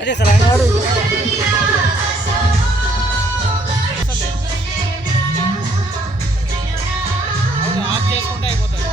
అదే సార్ అన్నాడు. ఆఫ్ చేసుకుంటే అయిపోతుంది.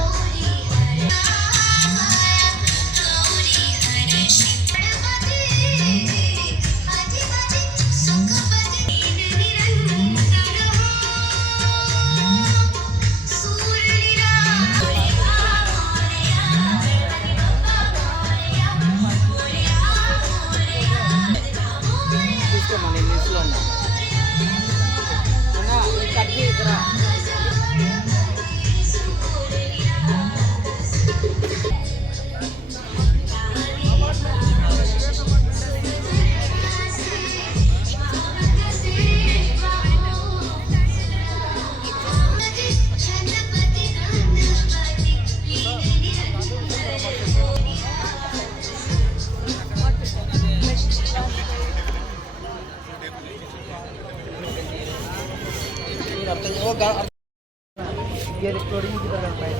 ये रिकॉर्डिंग की तरह पाए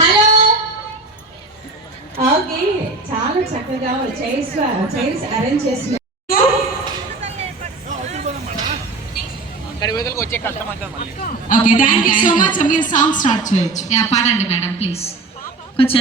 హలో ఓకే చాలా చక్కగా చైర్స్ అరేంజ్ చేస్తున్నారు. Okay thank you so much. మీరు సాంగ్ స్టార్ట్ చేయొచ్చు. యా పాడండి మేడం ప్లీజ్. కొంచెం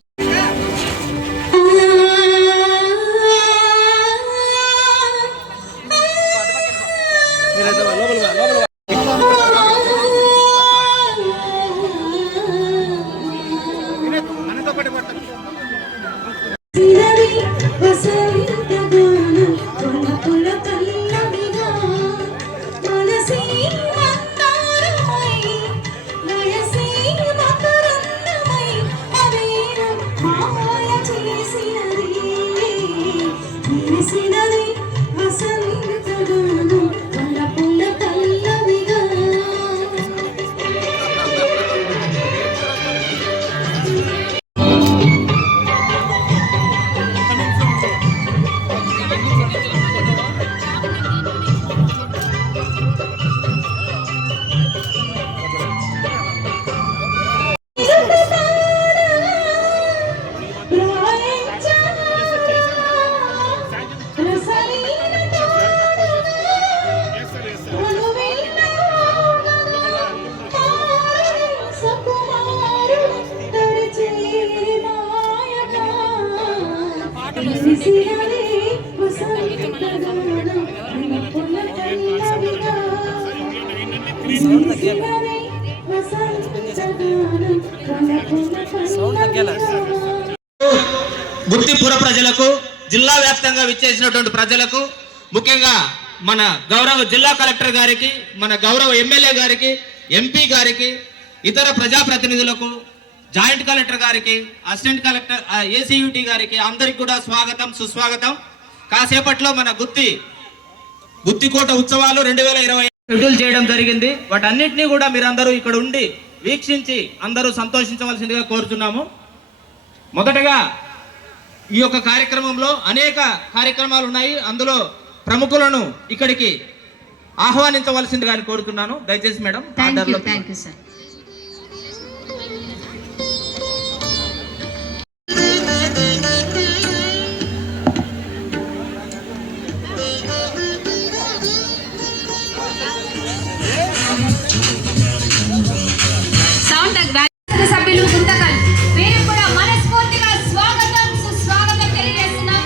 గుత్తిపుర ప్రజలకు, జిల్లా వ్యాప్తంగా విచ్చేసినటువంటి ప్రజలకు, ముఖ్యంగా మన గౌరవ జిల్లా కలెక్టర్ గారికి, మన గౌరవ ఎమ్మెల్యే గారికి, ఎంపీ గారికి, ఇతర ప్రజాప్రతినిధులకు, జాయింట్ కలెక్టర్ గారికి, అసిస్టెంట్ కలెక్టర్ ఏసీయూటీ గారికి అందరికి కూడా స్వాగతం సుస్వాగతం. కాసేపట్లో మన గుత్తికోట ఉత్సవాలు 2020 షెడ్యూల్ చేయడం జరిగింది. వాటన్నిటినీ కూడా మీరందరూ ఇక్కడ ఉండి వీక్షించి అందరూ సంతోషించవలసిందిగా కోరుతున్నాము. మొదటగా ఈ యొక్క కార్యక్రమంలో అనేక కార్యక్రమాలు ఉన్నాయి. అందులో ప్రముఖులను ఇక్కడికి ఆహ్వానించవలసిందిగా కోరుతున్నాను. దయచేసి మేడం. Thank you sir. సభ్యులు గుంతకల్ వీరికి కూడా మనస్ఫూర్తిగా స్వాగతం సుస్వాగతం తెలియజేస్తున్నాం.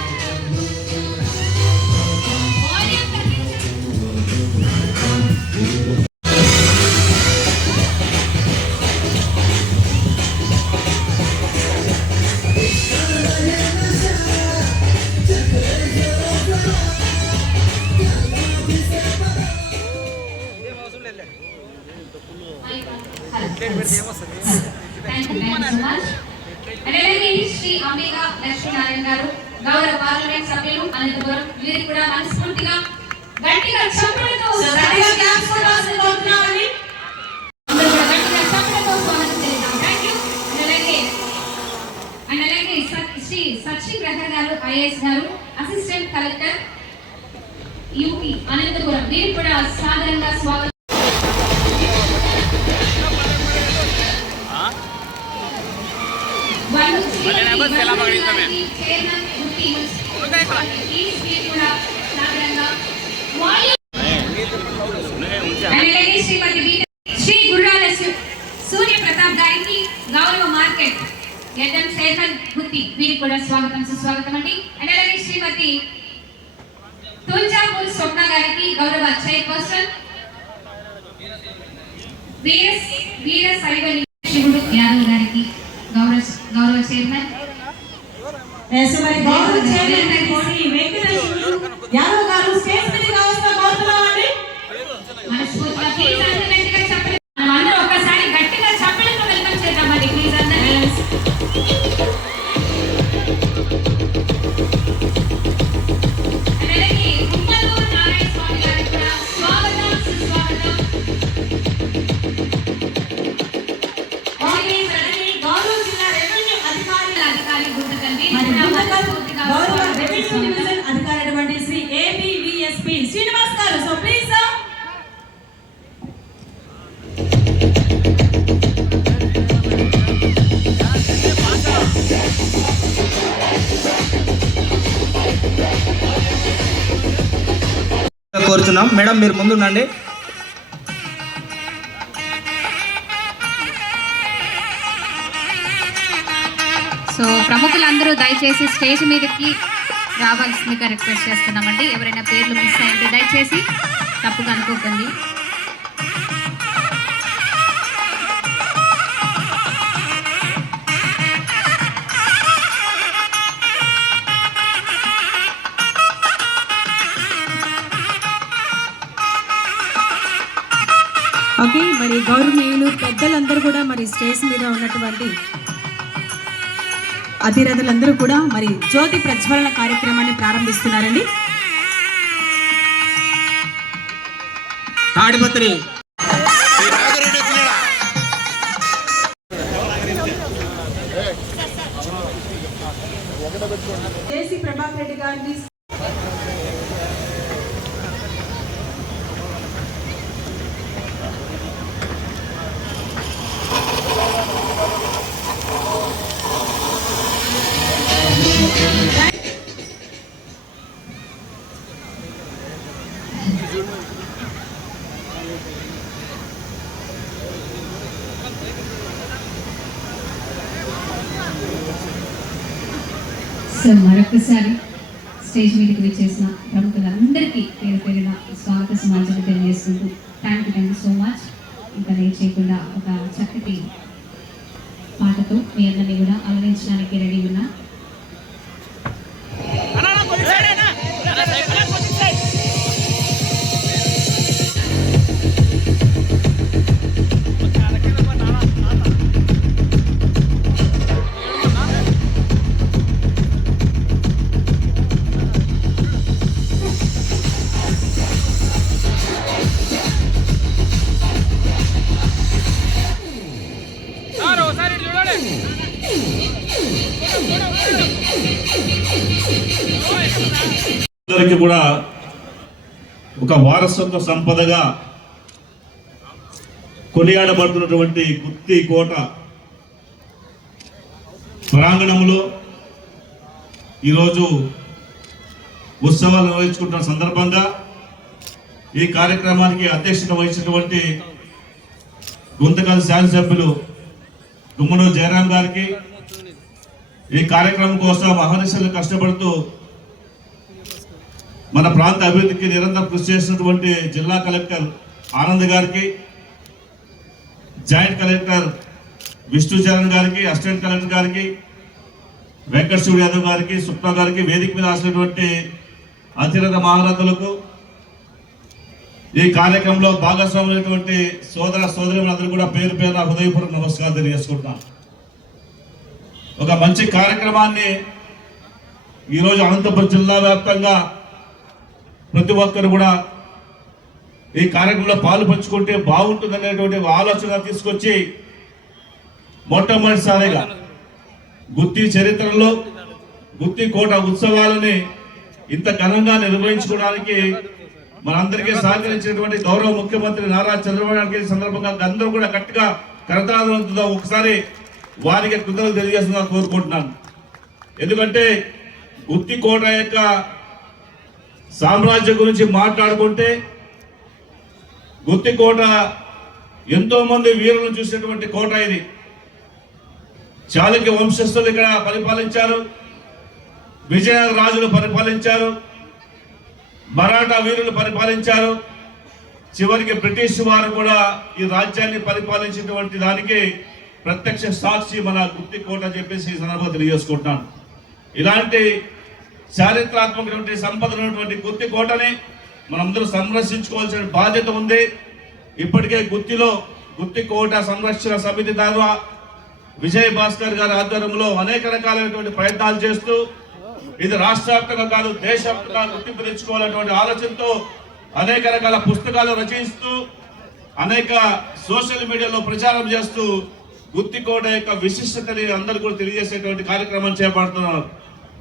శ్రీ అంబికా లక్ష్మీనారాయణ గారు గౌరవ పార్లమెంట్ సభ్యులు అనంతపురం వీరికి కూడా మనస్ఫూర్తిగా గట్టిగా చప్పట్లతో గట్టిగా క్లాప్స్ కోరుతున్నామండి. గట్టిగా చప్పట్లతో స్వాగతం చేద్దాం. థాంక్యూ. అలాగే శ్రీ సచ్చి ప్రహర్ గారు ఐఏఎస్ గారు అసిస్టెంట్ కలెక్టర్ యూపీ అనంతపురం వీరికి కూడా సాదరంగా స్వాగతం. శ్రీ గుర్రాల సూర్య ప్రతాప్ గారికి గౌరవ మార్కెట్ ఎడ్ఎం సేహల్ గుత్తి వీరికి కూడా స్వాగతం సుస్వాగతం అండి. అండ్ అలాగే శ్రీమతి తుల్జాపూర్ స్వప్న గారికి గౌరవ చైర్పర్సన్ వీర శైవలి శివుడు యాదవ్ గారికి గౌరవ చైర్మన్ యాదవ్ గారు స్టేజ్ మీదకి రావాల్సిన కోరుతున్నామండి. మనస్ఫూర్తిగా ప్లీజ్ అందరూ గట్టిగా చప్పట్లు. మనం అందరూ ఒక్కసారి గట్టిగా చప్పట్లతో వెల్కమ్ చేద్దామండి ప్లీజ్ అందరూ. అలాగే ఉమ్మలూరు నారాయణ స్వామి గారికి కూడా స్వాగతం సుస్వాగతం. గౌరవ జిల్లా రెవెన్యూ అధికారి గుంతకల్ గౌరవ రెవెన్యూ డివిజన్ అధికారి శ్రీ ఏబివిఎస్పి శ్రీనివాస్ గారు. So please sir. కోరుచున్నాం. మేడం మీరు ముందుండండి. సో ప్రముఖులందరూ దయచేసి స్టేజ్ మీదకి రావాల్సిందిగా రిక్వెస్ట్ చేస్తున్నామండి. ఎవరైనా పేర్లు మిస్ అయింటే దయచేసి తప్పుగా అనుకోకండి. ఓకే, మరి గౌరవనీయులు పెద్దలందరూ కూడా మరి స్టేజ్ మీద ఉన్నటువంటి అతిరథులందరూ కూడా మరి జ్యోతి ప్రజ్వలన కార్యక్రమాన్ని ప్రారంభిస్తున్నారండి. తాడిపత్రి జేసీ ప్రభాకర్ రెడ్డి గారిని సో మరొకసారి స్టేజ్ మీదకి వచ్చేసిన ప్రముఖులందరికీ పేరు పేరున స్వాగత సమాచారం తెలియజేసుకుంటూ థ్యాంక్ యూ సో మచ్. ఇంకా లేట్ చేయకుండా ఒక చక్కటి పాటతో మీ అందరినీ కూడా అలరించడానికి రెడీ ఉన్నా. అందరికీ కూడా ఒక వారసత్వ సంపదగా కొనియాడబడుతున్నటువంటి గుత్తి కోట ప్రాంగణంలో ఈరోజు ఉత్సవాలు నిర్వహించుకుంటున్న సందర్భంగా ఈ కార్యక్రమానికి అధ్యక్షత వహించినటువంటి గుంతకల్ శాసనసభ్యులు గుమ్మనూరు జయరాం గారికి, ఈ కార్యక్రమం కోసం అహర్నిశలు కష్టపడుతూ మన ప్రాంత అభివృద్ధికి నిరంతరం కృషి చేసినటువంటి జిల్లా కలెక్టర్ ఆనంద్ గారికి, జాయింట్ కలెక్టర్ విష్ణుచరణ్ గారికి, అసిస్టెంట్ కలెక్టర్ గారికి, వెంకటశివుడు యాదవ్ గారికి, సుప్నా గారికి, వేదిక మీద రాసినటువంటి అతిరథ మహారథులకు, ఈ కార్యక్రమంలో భాగస్వాములైనటువంటి సోదర సోదరులందరూ కూడా పేరు పేరున హృదయపూర్వక నమస్కారం తెలియజేసుకుంటున్నాను. ఒక మంచి కార్యక్రమాన్ని ఈరోజు అనంతపురం జిల్లా వ్యాప్తంగా ప్రతి ఒక్కరు కూడా ఈ కార్యక్రమంలో పాలు పంచుకుంటే బాగుంటుందనేటువంటి ఆలోచన తీసుకొచ్చి మొట్టమొదటిసారిగా గుత్తి చరిత్రలో గుత్తి కోట ఉత్సవాలని ఇంత ఘనంగా నిర్వహించుకోవడానికి మనందరికీ సహకరించినటువంటి గౌరవ ముఖ్యమంత్రి నారా చంద్రబాబు నాయుడు సందర్భంగా అందరూ కూడా గట్టిగా కరతాళంతో ఒకసారి వారికి కృతజ్ఞతలు తెలియజేస్తున్నా కోరుకుంటున్నాను. ఎందుకంటే గుత్తి కోట యొక్క సామ్రాజ్యం గురించి మాట్లాడుకుంటే గుత్తి కోట ఎంతో మంది వీరులను చూసినటువంటి కోట ఇది. చాళుక్య వంశస్థులు ఇక్కడ పరిపాలించారు, విజయనగర రాజులు పరిపాలించారు, మరాఠా వీరులు పరిపాలించారు, చివరికి బ్రిటిష్ వారు కూడా ఈ రాజ్యాన్ని పరిపాలించినటువంటి దానికి ప్రత్యక్ష సాక్షి మన గుత్తి కోట చెప్పేసి ఈ సందర్భంగా తెలియజేసుకుంటున్నాను. ఇలాంటి చారిత్రాత్మకమైనటువంటి సంపద ఉన్నటువంటి గుత్తి కోటని మనందరూ సంరక్షించుకోవాల్సిన బాధ్యత ఉంది. ఇప్పటికే గుత్తిలో గుత్తి కోట సంరక్షణ సమితి ద్వారా విజయ్ భాస్కర్ గారి ఆధ్వర్యంలో అనేక రకాలైనటువంటి ప్రయత్నాలు చేస్తూ ఇది రాష్ట్ర వ్యాప్తంగా కాదు దేశవ్యాప్తంగా గుర్తింపు తెచ్చుకోవాలనేటువంటి ఆలోచనతో అనేక రకాల పుస్తకాలు రచిస్తూ అనేక సోషల్ మీడియాలో ప్రచారం చేస్తూ గుత్తి కోట యొక్క విశిష్టతని అందరూ కూడా తెలియజేసేటువంటి కార్యక్రమం చేపడుతున్నారు.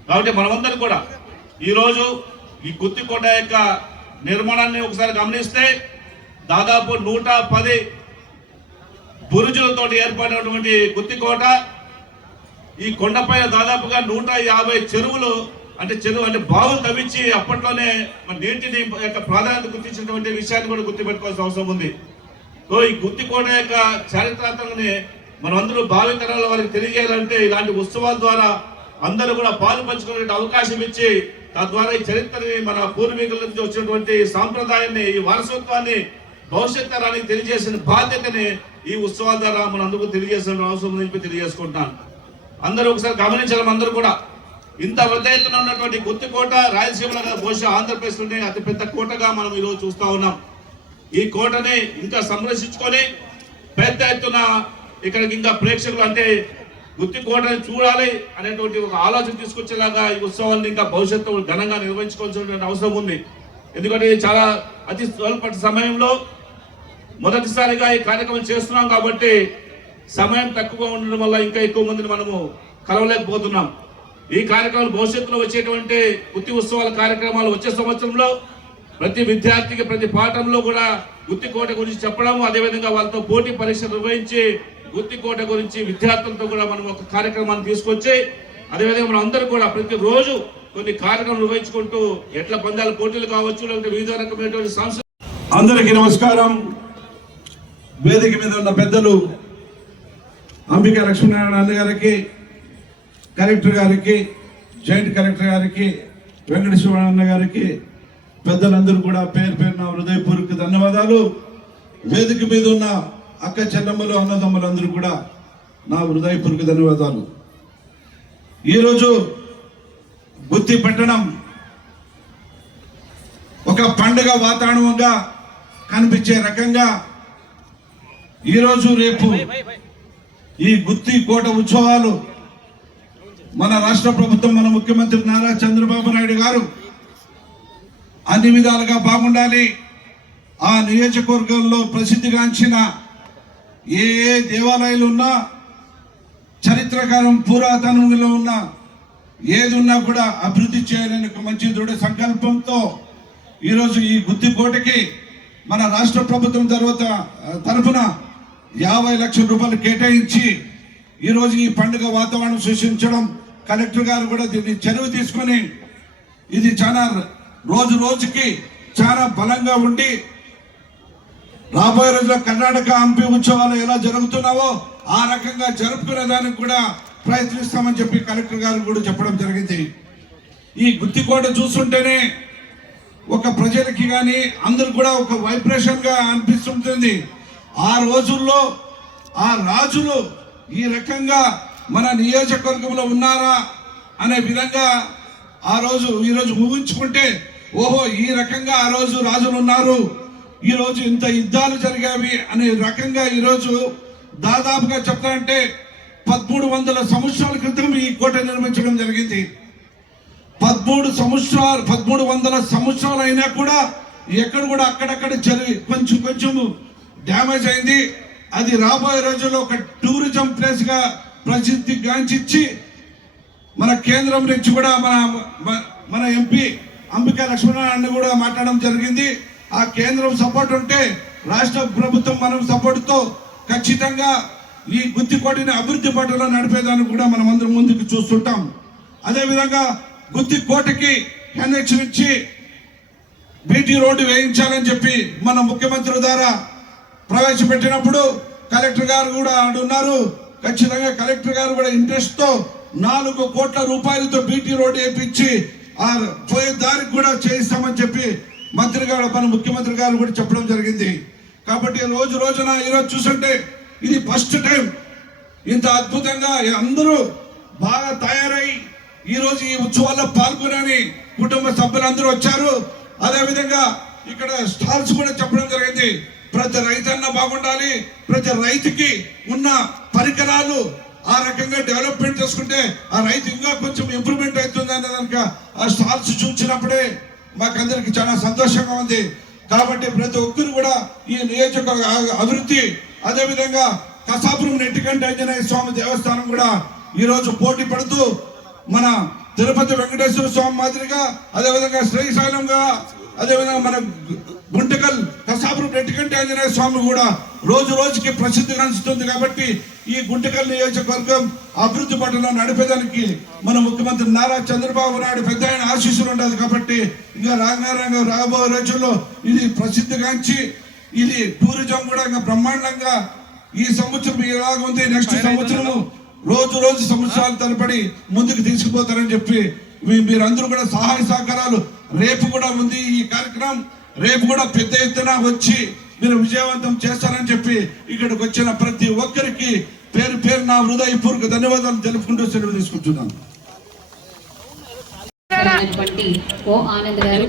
కాబట్టి మనమందరం కూడా ఈరోజు ఈ గుత్తి కోట యొక్క నిర్మాణాన్ని ఒకసారి గమనిస్తే దాదాపు 110 బురుజులతో ఏర్పడినటువంటి గుత్తి కోట. ఈ కొండపైన దాదాపుగా 150 చెరువులు అంటే బావులు తవ్వించి అప్పట్లోనే నీటిని యొక్క ప్రాధాన్యత గుర్తించినటువంటి విషయాన్ని కూడా గుర్తుపెట్టుకోవాల్సిన అవసరం ఉంది. సో ఈ గుత్తి కోట యొక్క చారిత్రాత్మకని మనమందరూ భావితరాల వారికి తెలియజేయాలంటే ఇలాంటి ఉత్సవాల ద్వారా అందరూ కూడా పాలు పంచుకునే అవకాశం ఇచ్చి తద్వారా ఈ చరిత్రని మన పూర్వీకుల నుంచి వచ్చినటువంటి సాంప్రదాయాన్ని ఈ వారసత్వాన్ని భవిష్యత్ తరానికి తెలియజేసిన బాధ్యతని ఈ ఉత్సవాల ద్వారా మన అందరూ తెలియజేసిన అవసరం ఉందని తెలియజేసుకుంటాను. అందరూ ఒకసారి గమనించాలి. అందరూ కూడా ఇంత పెద్ద ఎత్తున ఉన్నటువంటి గుత్తి కోట రాయలసీమలో బహుశా ఆంధ్రప్రదేశ్లోనే అతిపెద్ద కోటగా మనం ఈరోజు చూస్తా ఉన్నాం. ఈ కోటని ఇంకా సంరక్షించుకొని పెద్ద ఎత్తున ఇక్కడికి ఇంకా ప్రేక్షకులు అంటే గుత్తి కోటని చూడాలి అనేటువంటి ఒక ఆలోచన తీసుకొచ్చేలాగా ఈ ఉత్సవాన్ని ఇంకా భవిష్యత్తు ఘనంగా నిర్వహించుకోవాల్సినటువంటి అవసరం ఉంది. ఎందుకంటే చాలా అతి స్వల్పటి సమయంలో మొదటిసారిగా ఈ కార్యక్రమం చేస్తున్నాం కాబట్టి సమయం తక్కువగా ఉండడం వల్ల ఇంకా ఎక్కువ మందిని మనము కలవలేకపోతున్నాం. ఈ కార్యక్రమాలు భవిష్యత్తులో వచ్చేటువంటి గుత్తి ఉత్సవాల కార్యక్రమాలు వచ్చే సంవత్సరంలో ప్రతి విద్యార్థికి ప్రతి పాఠంలో కూడా గుత్తి కోట గురించి చెప్పడము, అదేవిధంగా వాళ్ళతో పోటీ పరీక్షలు నిర్వహించి గుత్తి కోట గురించి విద్యార్థులతో కూడా మనం ఒక కార్యక్రమాన్ని తీసుకొచ్చి అదేవిధంగా మనం అందరూ కూడా ప్రతిరోజు కొన్ని కార్యక్రమాలు నిర్వహించుకుంటూ ఎట్ల పందాల పోటీలు కావచ్చు, లేకపోతే వివిధ రకమైనటువంటి సాంస్కృతిక. అందరికీ నమస్కారం. వేదిక మీద ఉన్న పెద్దలు అంబికా లక్ష్మీనారాయణ అన్న గారికి, కలెక్టర్ గారికి, జాయింట్ కలెక్టర్ గారికి, వెంకటేశ్వర అన్న గారికి, పెద్దలందరూ కూడా పేరు పేరున హృదయపూర్వక ధన్యవాదాలు. వేదిక మీద ఉన్న అక్క చెల్లమ్మలు అన్నదమ్ములందరూ కూడా నా హృదయపూర్వక ధన్యవాదాలు. ఈరోజు గుత్తి పట్టణం ఒక పండుగ వాతావరణంగా కనిపించే రకంగా ఈరోజు రేపు ఈ గుత్తి కోట ఉత్సవాలు మన రాష్ట్ర ప్రభుత్వం, మన ముఖ్యమంత్రి నారా చంద్రబాబు నాయుడు గారు అన్ని విధాలుగా బాగుండాలి. ఆ నియోజకవర్గంలో ప్రసిద్ధిగాంచిన ఏ ఏ దేవాలయాలు ఉన్నా, చరిత్రకాలం పురాతనంలో ఉన్న ఏది ఉన్నా కూడా అభివృద్ధి చేయాలని ఒక మంచి దృఢ సంకల్పంతో ఈరోజు ఈ గుత్తి కోటకి మన రాష్ట్ర ప్రభుత్వం తరఫున 50 లక్షల రూపాయలు కేటాయించి ఈరోజు ఈ పండుగ వాతావరణం సృష్టించడం, కలెక్టర్ గారు కూడా దీన్ని చొరవ తీసుకొని ఇది చాలా రోజు రోజుకి చాలా బలంగా ఉండి రాబోయే రోజుల్లో కర్ణాటక హంపి ఉత్సవాలు ఎలా జరుగుతున్నావో ఆ రకంగా జరుపుకునే దానికి కూడా ప్రయత్నిస్తామని చెప్పి కలెక్టర్ గారు కూడా చెప్పడం జరిగింది. ఈ గుత్తి కోట చూస్తుంటేనే ఒక ప్రజలకి కానీ అందరు కూడా ఒక వైబ్రేషన్ గా అనిపిస్తుంటుంది. ఆ రోజుల్లో ఆ రాజులు ఈ రకంగా మన నియోజకవర్గంలో ఉన్నారా అనే విధంగా ఈరోజు ఊహించుకుంటే ఓహో ఈ రకంగా ఆ రోజు రాజులు ఉన్నారు, ఈరోజు ఇంత యుద్ధాలు జరిగావి అనే రకంగా ఈరోజు దాదాపుగా చెప్పాలంటే 1300 సంవత్సరాల క్రితం ఈ కోట నిర్మించడం జరిగింది. 1300 సంవత్సరాలు అయినా కూడా ఎక్కడ కూడా అక్కడక్కడ కొంచెం డ్యామేజ్ అయింది. అది రాబోయే రోజుల్లో ఒక టూరిజం ప్లేస్ గా ప్రసిద్ధి గాంచి మన కేంద్రం నుంచి కూడా మన ఎంపీ అంబికా లక్ష్మణారాయణ కూడా మాట్లాడడం జరిగింది. ఆ కేంద్రం సపోర్ట్ ఉంటే రాష్ట్ర ప్రభుత్వం మనం సపోర్ట్తో ఖచ్చితంగా ఈ గుత్తికోటని అభివృద్ధి బాటలో నడిపేదానికి కూడా మనం అందరం ముందుకు చూస్తుంటాం. అదేవిధంగా గుత్తికోటకి ఎన్హెచ్ నుంచి బీటీ రోడ్డు వేయించాలని చెప్పి మన ముఖ్యమంత్రి ద్వారా ప్రవేశపెట్టినప్పుడు కలెక్టర్ గారు కూడా ఉన్నారు. ఖచ్చితంగా కలెక్టర్ గారు కూడా ఇంట్రెస్ట్ తో 4 కోట్ల రూపాయలతో బీటీ రోడ్డు వేయించి ఆ పోయే దారికి కూడా చేయిస్తామని చెప్పి మంత్రి గారు మన ముఖ్యమంత్రి గారు కూడా చెప్పడం జరిగింది. కాబట్టి రోజున ఈరోజు చూస్తుంటే ఇది ఫస్ట్ టైం ఇంత అద్భుతంగా అందరూ బాగా తయారై ఈరోజు ఈ ఉత్సవాల్లో పాల్గొనని కుటుంబ సభ్యులందరూ వచ్చారు. అదేవిధంగా ఇక్కడ స్టాల్స్ కూడా చెప్పడం జరిగింది. ప్రతి రైతన్న బాగుండాలి, ప్రతి రైతుకి ఉన్న పరికరాలు ఆ రకంగా డెవలప్మెంట్ చేసుకుంటే ఆ రైతు ఇంకా కొంచెం ఇంప్రూవ్మెంట్ అవుతుంది అనే దానికి ఆ స్టాల్స్ చూసినప్పుడే మాకందరికి చాలా సంతోషంగా ఉంది. కాబట్టి ప్రతి ఒక్కరు కూడా ఈ నియోజకవర్గ అభివృద్ధి, అదేవిధంగా కసాపురం నెట్టికంటి ఆంజనేయ స్వామి దేవస్థానం కూడా ఈరోజు పోటీ పడుతూ మన తిరుపతి వెంకటేశ్వర స్వామి మాదిరిగా, అదేవిధంగా శ్రీశైలంగా, అదేవిధంగా మన గుంటకల్ కసాపురం నెట్టికంటి ఆంజనేయ స్వామి కూడా రోజుకి ప్రసిద్ధి గాంచుతుంది. కాబట్టి ఈ గుంటకల్ నియోజకవర్గం అభివృద్ధి పట్టణంలో నడిపేదానికి మన ముఖ్యమంత్రి నారా చంద్రబాబు నాయుడు పెద్ద ఆయన ఆశీస్సులు ఉండాలి. కాబట్టి ఇంకా రాబోయే రోజుల్లో ఇది ప్రసిద్ధిగాంచి ఇది టూరిజం కూడా ఇంకా బ్రహ్మాండంగా ఈ సంవత్సరం ఇలాగ ఉంది. నెక్స్ట్ సంవత్సరం రోజు సంవత్సరాల తరబడి ముందుకు తీసుకుపోతారని చెప్పి మీరందరూ కూడా సహాయ సహకారాలు రేపు కూడా ఉంది ఈ కార్యక్రమం. రేపు కూడా పెద్ద ఎత్తున వచ్చి మీరు విజయవంతం చేస్తారని చెప్పి ఇక్కడికి వచ్చిన ప్రతి ఒక్కరికి పేరు నా హృదయపూర్వక ధన్యవాదాలు తెలుపుకుంటూ సెలవు తీసుకుంటున్నాను. ఓ ఆనంద్ గారు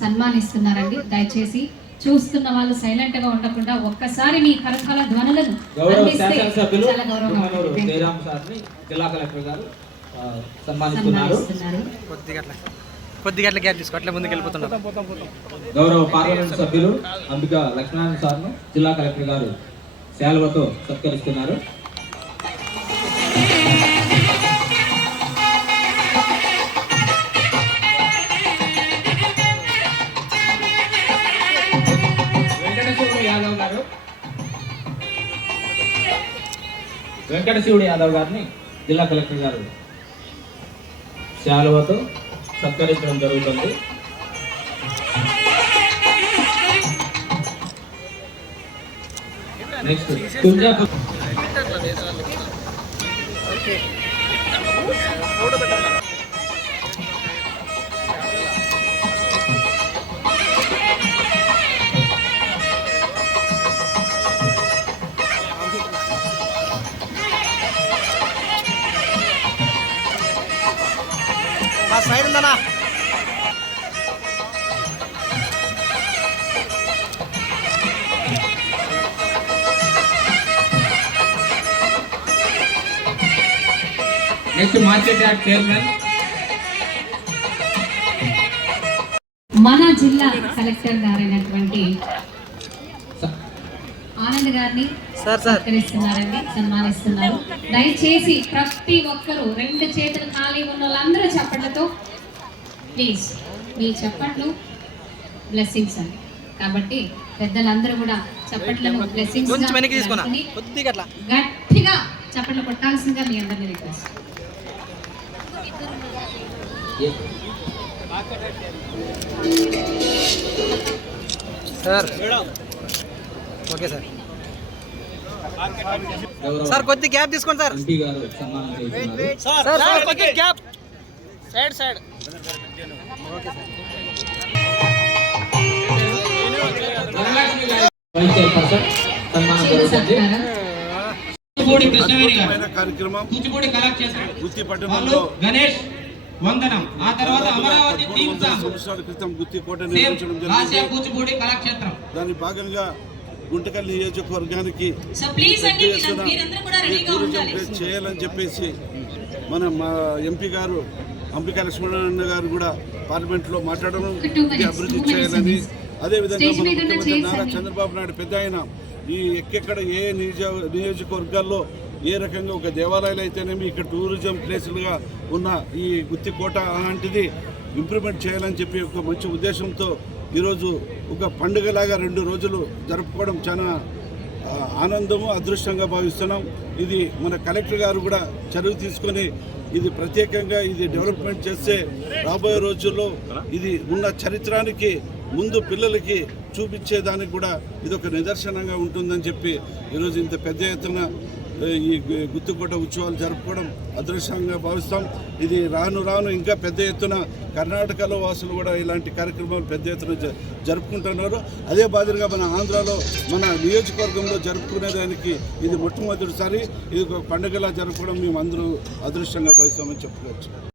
సన్మానిస్తున్నారండి. దయచేసి చూస్తున్న వాళ్ళు సైలెంట్ గా ఉండకుండా ఒక్కసారి మీ కరతాళ ధ్వనులను చాలా గౌరవంగా జిల్లా కలెక్టర్ గారు సన్మానిస్తున్నారు. కొద్దిగా గ్యాప్ తీసుకో, అట్లా ముందుకు వెళ్ళిపోతున్నారు. గౌరవ పార్లమెంట్ సభ్యులు అంబికా లక్ష్మణారాయణ సార్ను జిల్లా కలెక్టర్ గారు శాలువతో సత్కరిస్తున్నారు. వెంకటశివుడు యాదవ్ గారిని జిల్లా కలెక్టర్ గారు శాలువతో సత్కరించడం జరుగుతుంది. నెక్స్ట్ తుంజాపూర్ సైడ్ ఉందనా నెక్స్ట్ మార్కెట్ యార్డ్ చైర్మన్ మన జిల్లా కలెక్టర్ గారైనటువంటి ఆనంద్ గారిని సత్కరిస్తున్నారండి, సన్మానిస్తున్నారు. దయచేసి ప్రతి ఒక్కరూ 2 చేతులు ఖాళీ ఉన్న వాళ్ళందరూ చప్పట్లతో ప్లీజ్ మీ చప్పట్లు బ్లెస్సింగ్స్ అండి. కాబట్టి పెద్దలందరూ కూడా చప్పట్లను బ్లెస్సింగ్స్ గట్టిగా చప్పట్లు కొట్టాల్సిందిగా మీ అందరినీ రిక్వెస్ట్. సార్ ఓకే సార్ కొద్ది గ్యాప్ తీసుకోండి సార్. ఎంపీ గారు సన్మానం చేస్తున్నారు. సార్ కొద్ది gap side okay sir. Vice chairperson సన్మానం జరుగుతుంది. కూచిపూడి కృష్ణవేణి గారు కార్యక్రమం కూచిపూడి కలెక్ట్ చేశారు. గుత్తి పట్టణంలో గణేష్ వందనం. ఆ తర్వాత అమరావతి థీమ్ సాంగ్ సంవత్సరాల క్రితం గుత్తికోట సేమ్ నిర్మించడం హాస్య జరిగింది. కూచిపూడి కళాక్షేత్రం. దాని భాగంగా గుంటకల్ నియోజకవర్గానికి సో ప్లీజ్ అండి మీరందరూ కూడా రెడీగా ఉండాలి. చేయాలని చెప్పేసి మా ఎంపీ గారు అంబికా లక్ష్మణ్ గారు కూడా పార్లమెంట్లో మాట్లాడడం, అభివృద్ధి చేయాలని. అదేవిధంగా మన ముఖ్యమంత్రి నారా చంద్రబాబు నాయుడు పెద్ద ఆయన ఈ ఎక్కడెక్కడ ఏ నియోజకవర్గాల్లో ఏ రకంగా ఒక దేవాలయాలు అయితేనేమి ఇక్కడ టూరిజం ప్లేసులుగా ఉన్న ఈ గుత్తికోట అలాంటిది ఇంప్రూవ్మెంట్ చేయాలని చెప్పి ఒక మంచి ఉద్దేశంతో ఈరోజు ఒక పండుగలాగా 2 రోజులు జరుపుకోవడం చాలా ఆనందము, అదృష్టంగా భావిస్తున్నాం. ఇది మన కలెక్టర్ గారు కూడా చదువు తీసుకొని ఇది ప్రత్యేకంగా ఇది డెవలప్మెంట్ చేస్తే రాబోయే రోజుల్లో ఇది ఉన్న చరిత్రానికి ముందు పిల్లలకి చూపించేదానికి కూడా ఇది ఒక నిదర్శనంగా ఉంటుందని చెప్పి ఈరోజు ఇంత పెద్ద ఎత్తున ఈ గుత్తికోట ఉత్సవాలు జరుపుకోవడం అదృష్టంగా భావిస్తాం. ఇది రాను రాను ఇంకా పెద్ద ఎత్తున కర్ణాటకలో వాసులు కూడా ఇలాంటి కార్యక్రమాలు పెద్ద ఎత్తున జరుపుకుంటున్నారు. అదే మాదిరిగా మన ఆంధ్రాలో మన నియోజకవర్గంలో జరుపుకునేదానికి ఇది మొట్టమొదటిసారి ఇది ఒక పండుగలా జరుపుకోవడం మేము అందరూ అదృష్టంగా భావిస్తామని చెప్పుకోవచ్చు.